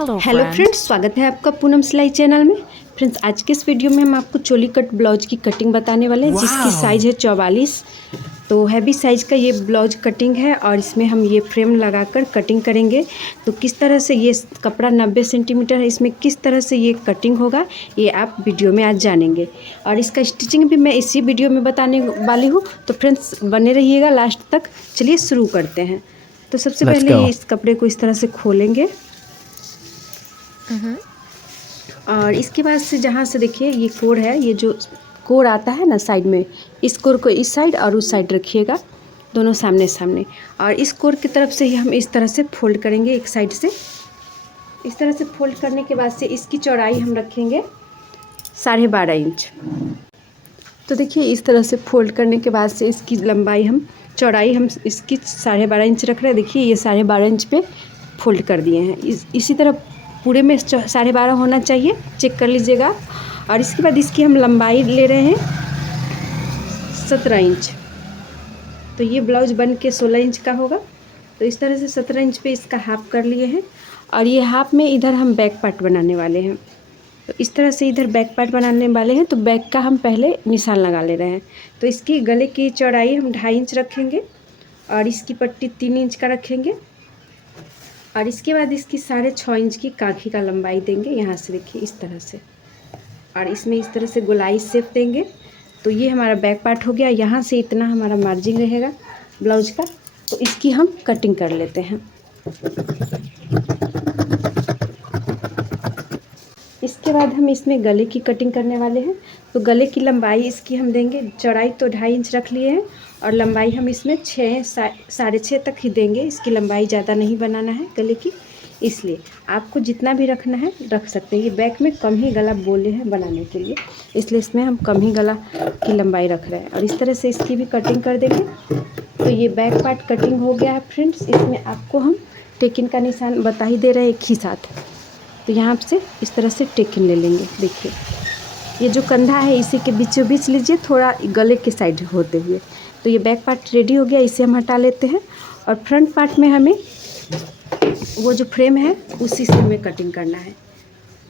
Hello friends, स्वागत है आपका पूनम सिलाई चैनल में। फ्रेंड्स, आज के इस वीडियो में हम आपको चोली कट ब्लाउज की कटिंग बताने वाले हैं, जिसकी साइज़ है 44। तो हैवी साइज़ का ये ब्लाउज कटिंग है और इसमें हम ये फ्रेम लगाकर कटिंग करेंगे। तो किस तरह से ये कपड़ा 90 सेंटीमीटर है, इसमें किस तरह से ये कटिंग होगा ये आप वीडियो में आज जानेंगे। और इसका स्टिचिंग भी मैं इसी वीडियो में बताने वाली हूँ, तो फ्रेंड्स बने रहिएगा लास्ट तक। चलिए शुरू करते हैं। तो सबसे पहले ये इस कपड़े को इस तरह से खोलेंगे और इसके बाद से जहाँ से देखिए ये कोर है, ये जो कोर आता है ना साइड में, इस कोर को इस साइड और उस साइड रखिएगा, दोनों सामने सामने। और इस कोर की तरफ से ही हम इस तरह से फोल्ड करेंगे एक साइड से। इस तरह से फोल्ड करने के बाद से इसकी चौड़ाई हम रखेंगे 12.5 इंच। तो देखिए इस तरह से फोल्ड करने के बाद से इसकी लंबाई हम चौड़ाई हम इसकी 12.5 इंच रख रहे हैं। देखिए ये 12.5 इंच पे फोल्ड कर दिए हैं। इसी तरह पूरे में 12.5 होना चाहिए, चेक कर लीजिएगा। और इसके बाद इसकी हम लंबाई ले रहे हैं 17 इंच। तो ये ब्लाउज बन के 16 इंच का होगा। तो इस तरह से 17 इंच पे इसका हाफ कर लिए हैं। और ये हाफ में इधर हम बैक पार्ट बनाने वाले हैं। तो इस तरह से इधर बैक पार्ट बनाने वाले हैं, तो बैक का हम पहले निशान लगा ले रहे हैं। तो इसकी गले की चौड़ाई हम 2.5 इंच रखेंगे और इसकी पट्टी 3 इंच का रखेंगे। और इसके बाद इसकी 6.5 इंच की काखी का लंबाई देंगे, यहाँ से देखिए इस तरह से। और इसमें इस तरह से गोलाई शेप देंगे। तो ये हमारा बैक पार्ट हो गया। यहाँ से इतना हमारा मार्जिन रहेगा ब्लाउज का। तो इसकी हम कटिंग कर लेते हैं। इसके बाद हम इसमें गले की कटिंग करने वाले हैं। तो गले की लंबाई इसकी हम देंगे, चौड़ाई तो 2.5 इंच रख लिए हैं और लंबाई हम इसमें 6.5 तक ही देंगे। इसकी लंबाई ज़्यादा नहीं बनाना है गले की, इसलिए आपको जितना भी रखना है रख सकते हैं। ये बैक में कम ही गला बोले हैं बनाने के लिए, इसलिए इसमें हम कम ही गला की लंबाई रख रहे हैं। और इस तरह से इसकी भी कटिंग कर देंगे। तो ये बैक पार्ट कटिंग हो गया है फ्रेंड्स। इसमें आपको हम टेकिन का निशान बता ही दे रहे हैं एक ही साथ। तो यहाँ से इस तरह से टेकिन ले लेंगे। देखिए ये जो कंधा है इसी के बीचों बीच लीजिए, थोड़ा गले के साइड होते हुए। तो ये बैक पार्ट रेडी हो गया, इसे हम हटा लेते हैं। और फ्रंट पार्ट में हमें वो जो फ्रेम है उसी से हमें कटिंग करना है,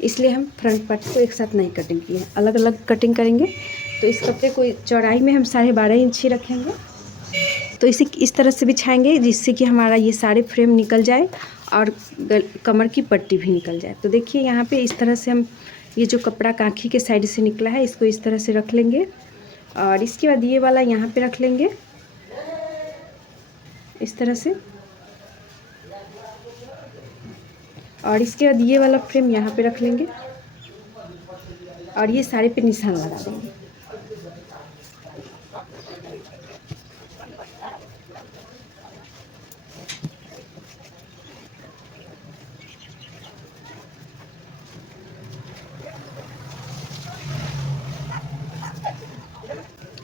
इसलिए हम फ्रंट पार्ट को एक साथ नहीं कटिंग किए हैं, अलग अलग कटिंग करेंगे। तो इस कपड़े को चौड़ाई में हम 12.5 इंच ही रखेंगे। तो इसे इस तरह से बिछाएंगे जिससे कि हमारा ये सारे फ्रेम निकल जाए और कमर की पट्टी भी निकल जाए। तो देखिए यहाँ पे इस तरह से हम ये जो कपड़ा काखी के साइड से निकला है इसको इस तरह से रख लेंगे। और इसके बाद ये वाला यहाँ पे रख लेंगे इस तरह से। और इसके बाद ये वाला फ्रेम यहाँ पे रख लेंगे और ये सारे पे निशान लगा देंगे।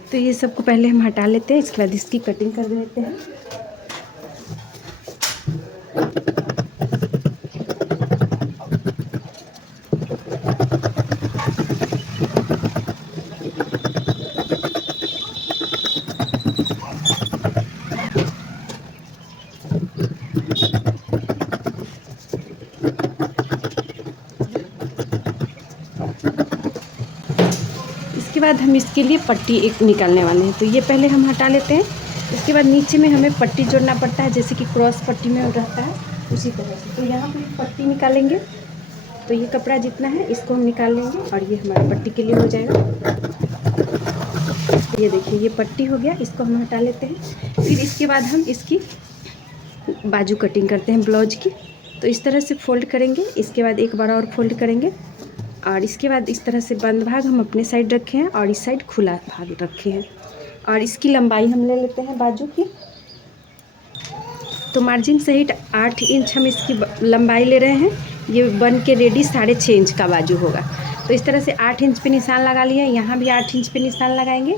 तो ये सबको पहले हम हटा लेते हैं, इसके बाद इसकी कटिंग कर देते हैं। इसके बाद हम इसके लिए पट्टी एक निकालने वाले हैं, तो ये पहले हम हटा लेते हैं। इसके बाद नीचे में हमें पट्टी जोड़ना पड़ता है, जैसे कि क्रॉस पट्टी में रहता है उसी तरह से। तो यहाँ पे पट्टी निकालेंगे। तो ये कपड़ा जितना है इसको हम निकाल लेंगे और ये हमारा पट्टी के लिए हो जाएगा। तो ये देखिए ये पट्टी हो गया, इसको हम हटा लेते हैं। फिर इसके बाद हम इसकी बाजू कटिंग करते हैं ब्लाउज की। तो इस तरह से फोल्ड करेंगे, इसके बाद एक बार और फोल्ड करेंगे और इसके बाद इस तरह से बंद भाग हम अपने साइड रखे हैं और इस साइड खुला भाग रखे हैं। और इसकी लंबाई हम ले लेते हैं बाजू की। तो मार्जिन सहित 8 इंच हम इसकी लंबाई ले रहे हैं। ये बन के रेडी 6.5 इंच का बाजू होगा। तो इस तरह से 8 इंच पे निशान लगा लिया, यहाँ भी 8 इंच पे निशान लगाएंगे।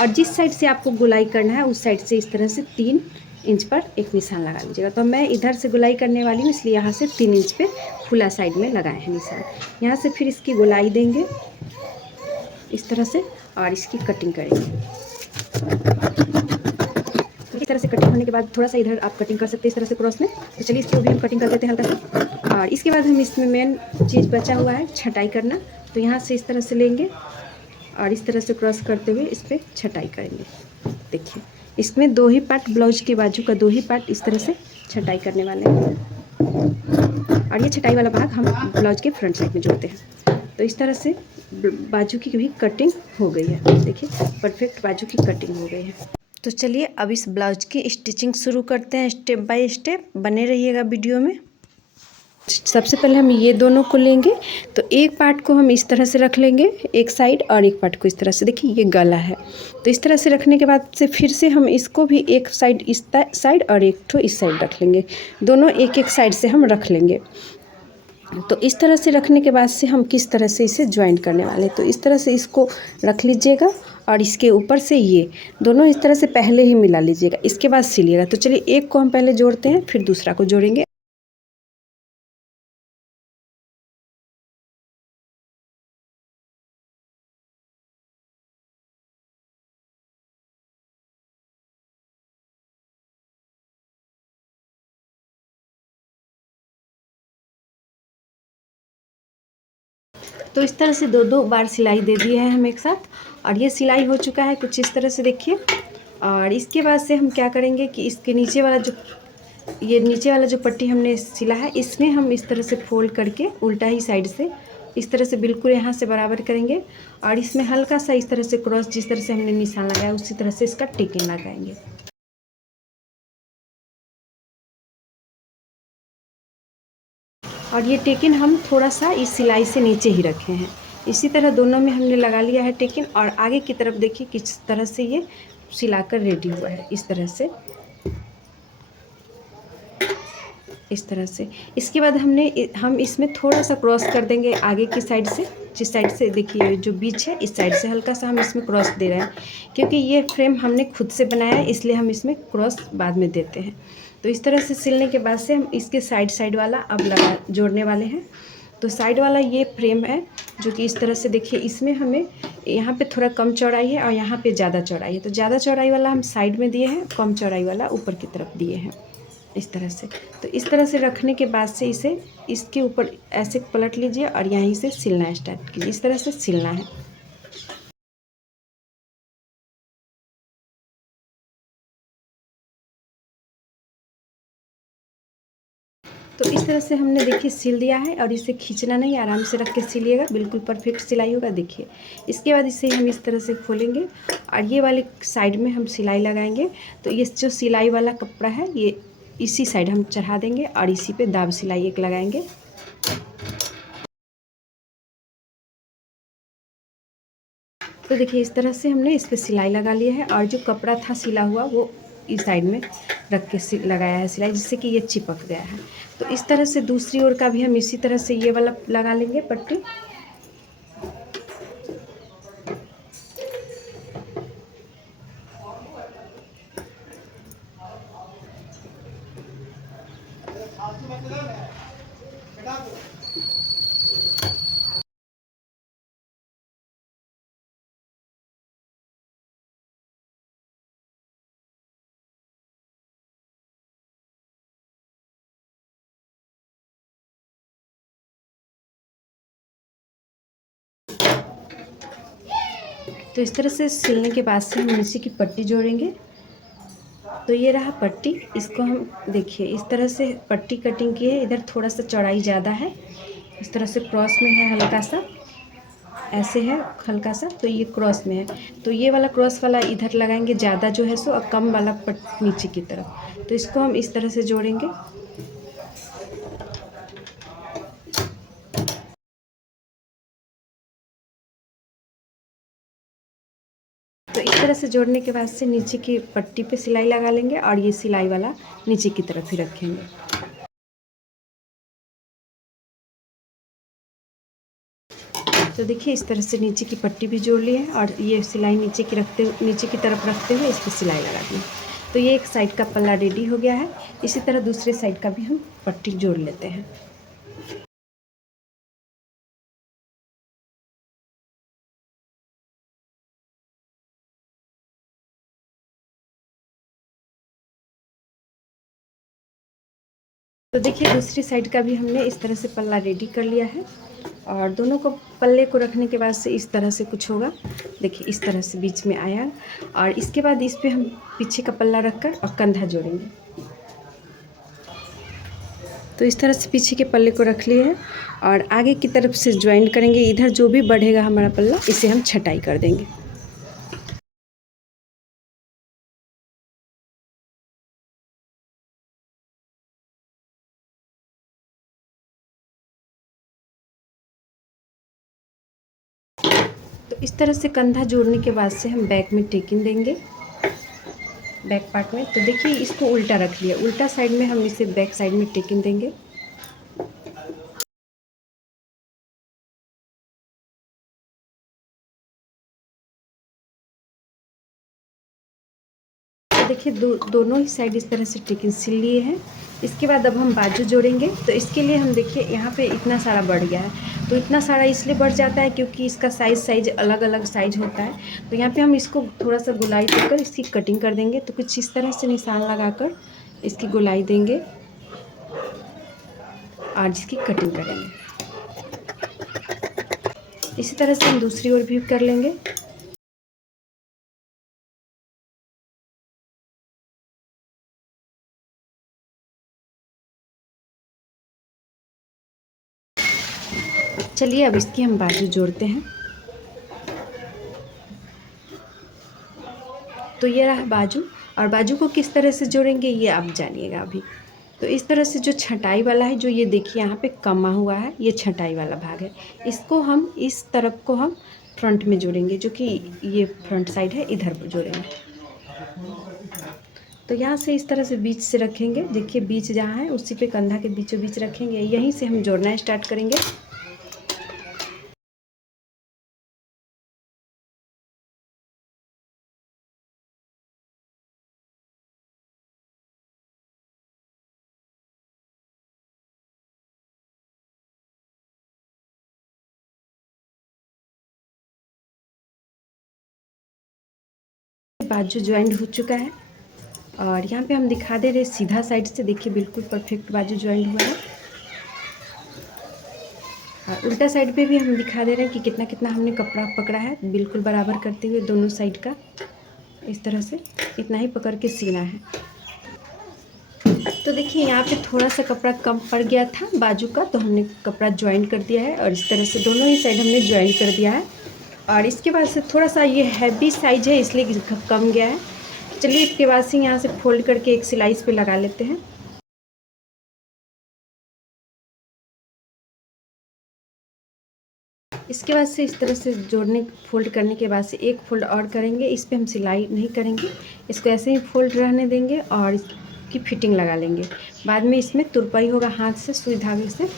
और जिस साइड से आपको गुलाई करना है उस साइड से इस तरह से 3 इंच पर एक निशान लगा लीजिएगा। तो मैं इधर से गुलाई करने वाली हूँ, इसलिए यहाँ से 3 इंच पे खुला साइड में लगाए हैं निशान। यहाँ से फिर इसकी गुलाई देंगे इस तरह से और इसकी कटिंग करेंगे। तरह से कटिंग होने के बाद थोड़ा सा इधर आप कटिंग कर सकते हैं इस तरह से क्रॉस में। तो चलिए इसको भी हम कटिंग कर देते हैं हल्का सा। और इसके बाद हम इसमें मेन चीज़ बचा हुआ है छटाई करना। तो यहाँ से इस तरह से लेंगे और इस तरह से क्रॉस करते हुए इस पर छटाई करेंगे। देखिए इसमें 2 ही पार्ट, ब्लाउज के बाजू का 2 ही पार्ट इस तरह से छटाई करने वाले हैं। और ये छटाई वाला भाग हम ब्लाउज के फ्रंट साइड में जोड़ते हैं। तो इस तरह से बाजू की भी कटिंग हो गई है। देखिए परफेक्ट बाजू की कटिंग हो गई है। तो चलिए अब इस ब्लाउज की स्टिचिंग शुरू करते हैं स्टेप बाय स्टेप। बने रहिएगा वीडियो में। सबसे पहले हम ये दोनों को लेंगे। तो एक पार्ट को हम इस तरह से रख लेंगे एक साइड, और एक पार्ट को इस तरह से। देखिए ये गला है, तो इस तरह से रखने के बाद से फिर से हम इसको भी एक साइड इस साइड और एक ठो इस साइड रख लेंगे। दोनों एक एक साइड से हम रख लेंगे। तो इस तरह से रखने के बाद से हम किस तरह से इसे ज्वाइन करने वाले हैं। तो इस तरह से इसको रख लीजिएगा और इसके ऊपर से ये दोनों इस तरह से पहले ही मिला लीजिएगा, इसके बाद सिलिएगा। तो चलिए एक को हम पहले जोड़ते हैं, फिर दूसरा को जोड़ेंगे। तो इस तरह से 2-2 बार सिलाई दे दी है हम एक साथ, और ये सिलाई हो चुका है कुछ इस तरह से देखिए। और इसके बाद से हम क्या करेंगे कि इसके नीचे वाला जो ये नीचे वाला जो पट्टी हमने सिला है, इसमें हम इस तरह से फोल्ड करके उल्टा ही साइड से इस तरह से बिल्कुल यहाँ से बराबर करेंगे। और इसमें हल्का सा इस तरह से क्रॉस, जिस तरह से हमने निशान लगाया उसी तरह से इसका टिकिंग लगाएंगे। और ये टेकिन हम थोड़ा सा इस सिलाई से नीचे ही रखे हैं। इसी तरह दोनों में हमने लगा लिया है टेकिन। और आगे की तरफ देखिए किस तरह से ये सिलाकर रेडी हुआ है, इस तरह से, इस तरह से। इसके बाद हम इसमें थोड़ा सा क्रॉस कर देंगे आगे की साइड से। जिस साइड से देखिए जो बीच है, इस साइड से हल्का सा हम इसमें क्रॉस दे रहे हैं, क्योंकि ये फ्रेम हमने खुद से बनाया है, इसलिए हम इसमें क्रॉस बाद में देते हैं। तो इस तरह से सिलने के बाद से हम इसके साइड साइड वाला अब जोड़ने वाले हैं। तो साइड वाला ये फ्रेम है जो कि इस तरह से देखिए, इसमें हमें यहाँ पे थोड़ा कम चौड़ाई है और यहाँ पे ज़्यादा चौड़ाई है। तो ज़्यादा चौड़ाई वाला हम साइड में दिए हैं, कम चौड़ाई वाला ऊपर की तरफ दिए हैं, इस तरह से। तो इस तरह से रखने के बाद से इसे इसके ऊपर ऐसे पलट लीजिए और यहीं से सिलना स्टार्ट कीजिए। इस तरह से सिलना है। तो इस तरह से हमने देखिए सिल दिया है, और इसे खींचना नहीं, आराम से रख के सिलिएगा, बिल्कुल परफेक्ट सिलाई होगा। देखिए इसके बाद इसे हम इस तरह से खोलेंगे और ये वाले साइड में हम सिलाई लगाएंगे। तो ये जो सिलाई वाला कपड़ा है ये इसी साइड हम चढ़ा देंगे और इसी पे दाब सिलाई एक लगाएंगे। तो देखिए इस तरह से हमने इस पर सिलाई लगा लिया है, और जो कपड़ा था सिला हुआ वो इस साइड में रख के लगाया है सिलाई, जिससे कि ये चिपक गया है। तो इस तरह से दूसरी ओर का भी हम इसी तरह से ये वाला लगा लेंगे पट्टी। तो इस तरह से सिलने के बाद से हम नीचे की पट्टी जोड़ेंगे। तो ये रहा पट्टी। इसको हम देखिए इस तरह से पट्टी कटिंग की है, इधर थोड़ा सा चौड़ाई ज़्यादा है, इस तरह से क्रॉस में है हल्का सा, ऐसे है हल्का सा, तो ये क्रॉस में है। तो ये वाला क्रॉस वाला इधर लगाएंगे ज़्यादा जो है सो, और कम वाला पट नीचे की तरफ। तो इसको हम इस तरह से जोड़ेंगे। तो इस तरह से जोड़ने के बाद से नीचे की पट्टी पे सिलाई लगा लेंगे, और ये सिलाई वाला नीचे की तरफ ही रखेंगे। तो देखिए इस तरह से नीचे की पट्टी भी जोड़ ली है, और ये सिलाई नीचे की तरफ रखते हुए इस पर सिलाई लगा दी। तो ये एक साइड का पल्ला रेडी हो गया है। इसी तरह दूसरे साइड का भी हम पट्टी जोड़ लेते हैं। तो देखिए दूसरी साइड का भी हमने इस तरह से पल्ला रेडी कर लिया है। और दोनों को पल्ले को रखने के बाद से इस तरह से कुछ होगा। देखिए इस तरह से बीच में आया और इसके बाद इस पे हम पीछे का पल्ला रखकर और कंधा जोड़ेंगे। तो इस तरह से पीछे के पल्ले को रख लिए हैं और आगे की तरफ से ज्वाइंट करेंगे। इधर जो भी बढ़ेगा हमारा पल्ला इसे हम छटाई कर देंगे। तो इस तरह से कंधा जोड़ने के बाद से हम बैक में टेकिंग देंगे, बैक पार्ट में। तो देखिए इसको उल्टा रख लिया, उल्टा साइड में हम इसे बैक साइड में टेकिंग देंगे। तो देखिए दोनों ही साइड इस तरह से टेकिंग सिल लिए हैं। इसके बाद अब हम बाजू जोड़ेंगे। तो इसके लिए हम देखिए यहाँ पे इतना सारा बढ़ गया है। तो इतना सारा इसलिए बढ़ जाता है क्योंकि इसका साइज़ अलग अलग साइज होता है। तो यहाँ पे हम इसको थोड़ा सा गोलाई देकर इसकी कटिंग कर देंगे। तो कुछ इस तरह से निशान लगाकर इसकी गोलाई देंगे और इसकी कटिंग करेंगे। इसी तरह से हम दूसरी ओर भी कर लेंगे। चलिए अब इसकी हम बाजू जोड़ते हैं। तो ये रहा बाजू। और बाजू को किस तरह से जोड़ेंगे ये आप जानिएगा अभी। तो इस तरह से जो छटाई वाला है, जो ये देखिए यहाँ पे कमा हुआ है, ये छटाई वाला भाग है। इसको हम इस तरफ को हम फ्रंट में जोड़ेंगे, जो कि ये फ्रंट साइड है, इधर जोड़ेंगे। तो यहाँ से इस तरह से बीच से रखेंगे। देखिए बीच जहाँ है उसी पे कंधा के बीचों बीच रखेंगे। यहीं से हम जोड़ना स्टार्ट करेंगे। बाजू ज्वाइंट हो चुका है और यहाँ पे हम दिखा दे रहे सीधा साइड से। देखिए बिल्कुल परफेक्ट बाजू ज्वाइंट हुआ है। और उल्टा साइड पे भी हम दिखा दे रहे हैं कि कितना कितना हमने कपड़ा पकड़ा है, बिल्कुल बराबर करते हुए दोनों साइड का। इस तरह से इतना ही पकड़ के सीना है। तो देखिए यहाँ पे थोड़ा सा कपड़ा कम पड़ गया था बाजू का, तो हमने कपड़ा ज्वाइंट कर दिया है और इस तरह से दोनों ही साइड हमने ज्वाइंट कर दिया है। और इसके बाद से थोड़ा सा ये हैवी साइज है इसलिए कम गया है। चलिए इसके बाद से यहाँ से फोल्ड करके एक सिलाई इस पे लगा लेते हैं। इसके बाद से इस तरह से जोड़ने फोल्ड करने के बाद से एक फोल्ड और करेंगे। इस पे हम सिलाई नहीं करेंगे, इसको ऐसे ही फोल्ड रहने देंगे और इसकी फिटिंग लगा लेंगे। बाद में इसमें तुरपाई होगा हाथ से सुई धागे से।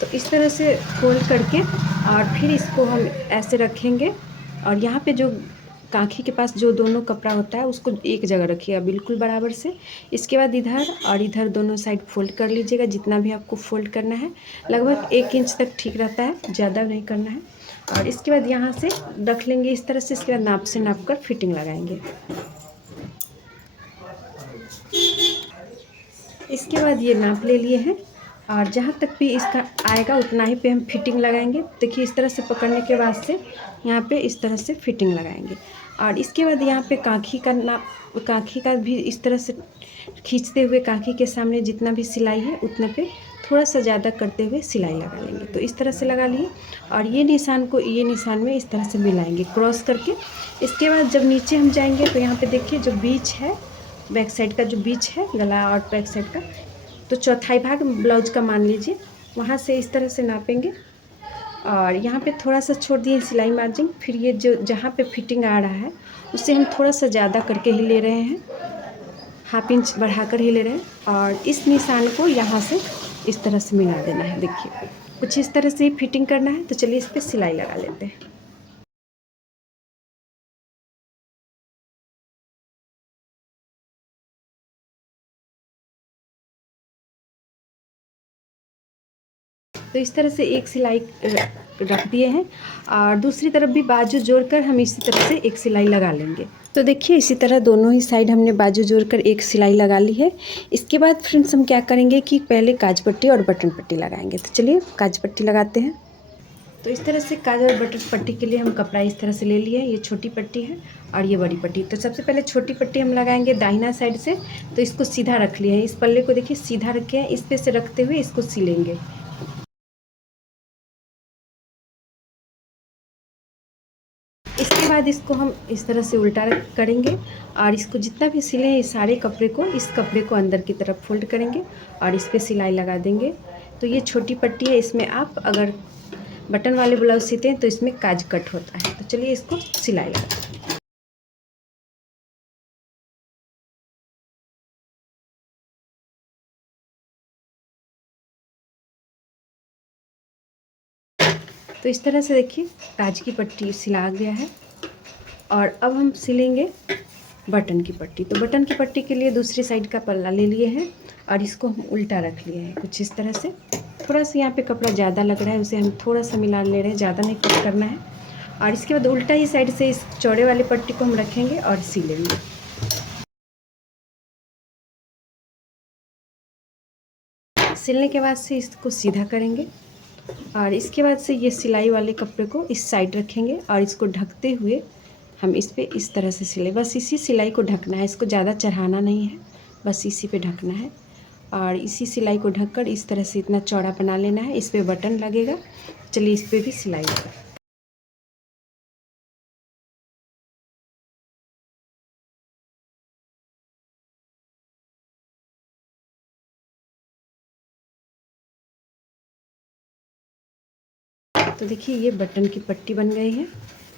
तो इस तरह से फोल्ड करके और फिर इसको हम ऐसे रखेंगे। और यहाँ पे जो कांखी के पास जो दोनों कपड़ा होता है उसको एक जगह रखिएगा बिल्कुल बराबर से। इसके बाद इधर और इधर दोनों साइड फोल्ड कर लीजिएगा, जितना भी आपको फोल्ड करना है। लगभग 1 इंच तक ठीक रहता है, ज़्यादा नहीं करना है। और इसके बाद यहाँ से रख लेंगे इस तरह से। इसके बाद नाप से नाप कर फिटिंग लगाएंगे। इसके बाद ये नाप ले लिए हैं और जहाँ तक भी इसका आएगा उतना ही पे हम फिटिंग लगाएंगे। देखिए इस तरह से पकड़ने के बाद से यहाँ पे इस तरह से फिटिंग लगाएंगे। और इसके बाद यहाँ पे कांखी का भी इस तरह से खींचते हुए कांखी के सामने जितना भी सिलाई है उतने पे थोड़ा सा ज़्यादा करते हुए सिलाई लगा लेंगे। तो इस तरह से लगा लिए और ये निशान में इस तरह से मिलाएंगे क्रॉस करके। इसके बाद जब नीचे हम जाएंगे तो यहाँ पे देखिए जो बीच है, बैक साइड का जो बीच है गला और बैक साइड का, तो चौथाई भाग ब्लाउज का मान लीजिए, वहाँ से इस तरह से नापेंगे। और यहाँ पे थोड़ा सा छोड़ दिए सिलाई मार्जिन। फिर ये जो जहाँ पे फिटिंग आ रहा है उससे हम थोड़ा सा ज़्यादा करके ही ले रहे हैं, 1/2 इंच बढ़ाकर ही ले रहे हैं। और इस निशान को यहाँ से इस तरह से मिला देना है। देखिए कुछ इस तरह से ही फिटिंग करना है। तो चलिए इस पर सिलाई लगा लेते हैं। तो इस तरह से एक सिलाई रख दिए हैं और दूसरी तरफ भी बाजू जोड़कर हम इसी तरह से एक सिलाई लगा लेंगे। तो देखिए इसी तरह दोनों ही साइड हमने बाजू जोड़कर एक सिलाई लगा ली है। इसके बाद फ्रेंड्स हम क्या करेंगे कि पहले काज पट्टी और बटन पट्टी लगाएंगे। तो चलिए काज पट्टी लगाते हैं। तो इस तरह से काज और बटन पट्टी के लिए हम कपड़ा इस तरह से ले लिए। ये छोटी पट्टी है और ये बड़ी पट्टी। तो सबसे पहले छोटी पट्टी हम लगाएंगे दाहिना साइड से। तो इसको सीधा रख लिए हैं, इस पल्ले को देखिए सीधा रखे हैं, इस पे से रखते हुए इसको सिलेंगे। इसके बाद इसको हम इस तरह से उल्टा करेंगे और इसको जितना भी सिले हैं इस सारे कपड़े को, इस कपड़े को अंदर की तरफ फोल्ड करेंगे और इस पर सिलाई लगा देंगे। तो ये छोटी पट्टी है, इसमें आप अगर बटन वाले ब्लाउज सीते हैं तो इसमें काज कट होता है। तो चलिए इसको सिलाई लगा दें। तो इस तरह से देखिए काज की पट्टी सिला गया है और अब हम सिलेंगे बटन की पट्टी। तो बटन की पट्टी के लिए दूसरी साइड का पल्ला ले लिए हैं और इसको हम उल्टा रख लिए हैं कुछ इस तरह से। थोड़ा सा यहाँ पे कपड़ा ज़्यादा लग रहा है, उसे हम थोड़ा सा मिला ले रहे हैं, ज़्यादा नहीं कट करना है। और इसके बाद उल्टा ही साइड से इस चौड़े वाली पट्टी को हम रखेंगे और सिलेंगे। सिलने के बाद से इसको सीधा करेंगे और इसके बाद से ये सिलाई वाले कपड़े को इस साइड रखेंगे और इसको ढकते हुए हम इस पे इस तरह से सिले। बस इसी सिलाई को ढकना है, इसको ज़्यादा चढ़ाना नहीं है, बस इसी पे ढकना है। और इसी सिलाई को ढककर इस तरह से इतना चौड़ा बना लेना है। इस पे बटन लगेगा। चलिए इस पे भी सिलाई लगा। तो देखिए ये बटन की पट्टी बन गई है।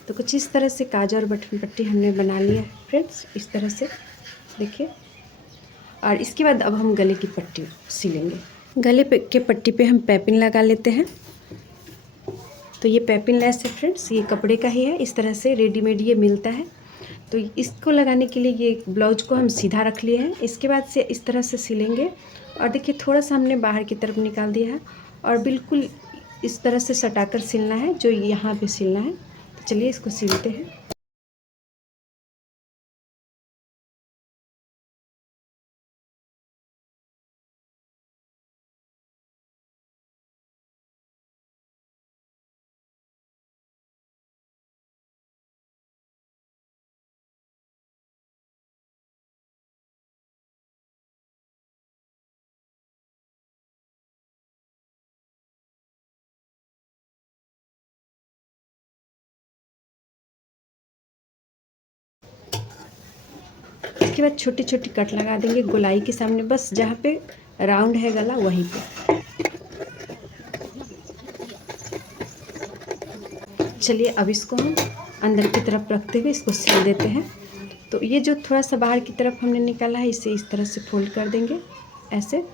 तो कुछ इस तरह से काज और बटन पट्टी हमने बना लिया है फ्रेंड्स, इस तरह से देखिए। और इसके बाद अब हम गले की पट्टी सिलेंगे। गले पे के पट्टी पे हम पैपिन लगा लेते हैं। तो ये पैपिन लेस है फ्रेंड्स, ये कपड़े का ही है, इस तरह से रेडीमेड ये मिलता है। तो इसको लगाने के लिए ये ब्लाउज को हम सीधा रख लिए हैं। इसके बाद से इस तरह से सिलेंगे और देखिए थोड़ा सा हमने बाहर की तरफ निकाल दिया है और बिल्कुल इस तरह से सटाकर सिलना है, जो यहाँ पे सिलना है। तो चलिए इसको सिलते हैं। इसके बाद छोटी छोटी कट लगा देंगे गोलाई के सामने, बस जहाँ पे राउंड है गला वहीं पे। चलिए अब इसको हम अंदर की तरफ रखते हुए इसको सिल देते हैं। तो ये जो थोड़ा सा बाहर की तरफ हमने निकाला है इसे इस तरह से फोल्ड कर देंगे ऐसे,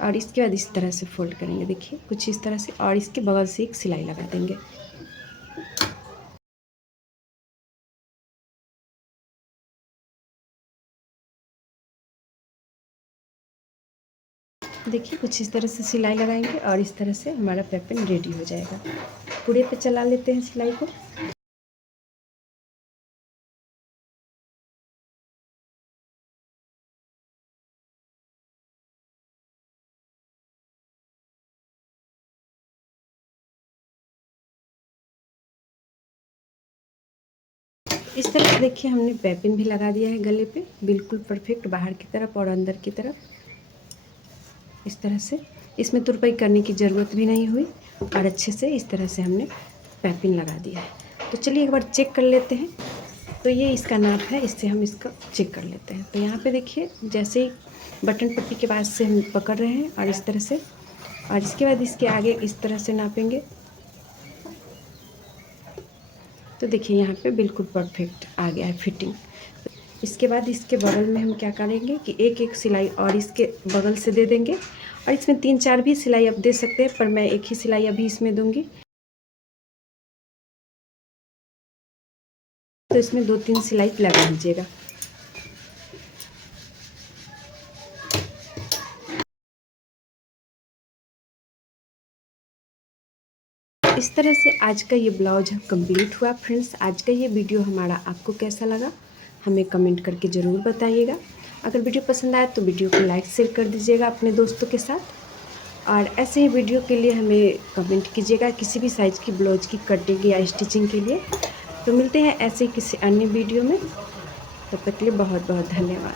और इसके बाद इस तरह से फोल्ड करेंगे देखिए कुछ इस तरह से, और इसके बगल से एक सिलाई लगा देंगे। देखिए कुछ इस तरह से सिलाई लगाएंगे और इस तरह से हमारा पैपिन रेडी हो जाएगा। पूरे पे चला लेते हैं सिलाई को। इस तरह से देखिए हमने पैपिन भी लगा दिया है गले पे, बिल्कुल परफेक्ट बाहर की तरफ और अंदर की तरफ। इस तरह से इसमें तुरपाई करने की ज़रूरत भी नहीं हुई और अच्छे से इस तरह से हमने पैपिन लगा दिया है। तो चलिए एक बार चेक कर लेते हैं। तो ये इसका नाप है, इससे हम इसका चेक कर लेते हैं। तो यहाँ पे देखिए जैसे ही बटन पट्टी के पास से हम पकड़ रहे हैं और इस तरह से, और इसके बाद इसके आगे इस तरह से नापेंगे। तो देखिए यहाँ पे बिल्कुल परफेक्ट आ गया है फिटिंग। इसके बाद इसके बगल में हम क्या करेंगे कि एक एक सिलाई और इसके बगल से दे देंगे, और इसमें 3-4 भी सिलाई आप दे सकते हैं, पर मैं एक ही सिलाई अभी इसमें दूंगी। तो इसमें 2-3 सिलाई लगा दीजिएगा। इस तरह से आज का ये ब्लाउज कंप्लीट हुआ। फ्रेंड्स, आज का ये वीडियो हमारा आपको कैसा लगा हमें कमेंट करके ज़रूर बताइएगा। अगर वीडियो पसंद आए तो वीडियो को लाइक शेयर कर दीजिएगा अपने दोस्तों के साथ, और ऐसे ही वीडियो के लिए हमें कमेंट कीजिएगा किसी भी साइज़ की ब्लाउज की कटिंग या स्टिचिंग के लिए। तो मिलते हैं ऐसे ही किसी अन्य वीडियो में, तब तक के लिए बहुत बहुत धन्यवाद।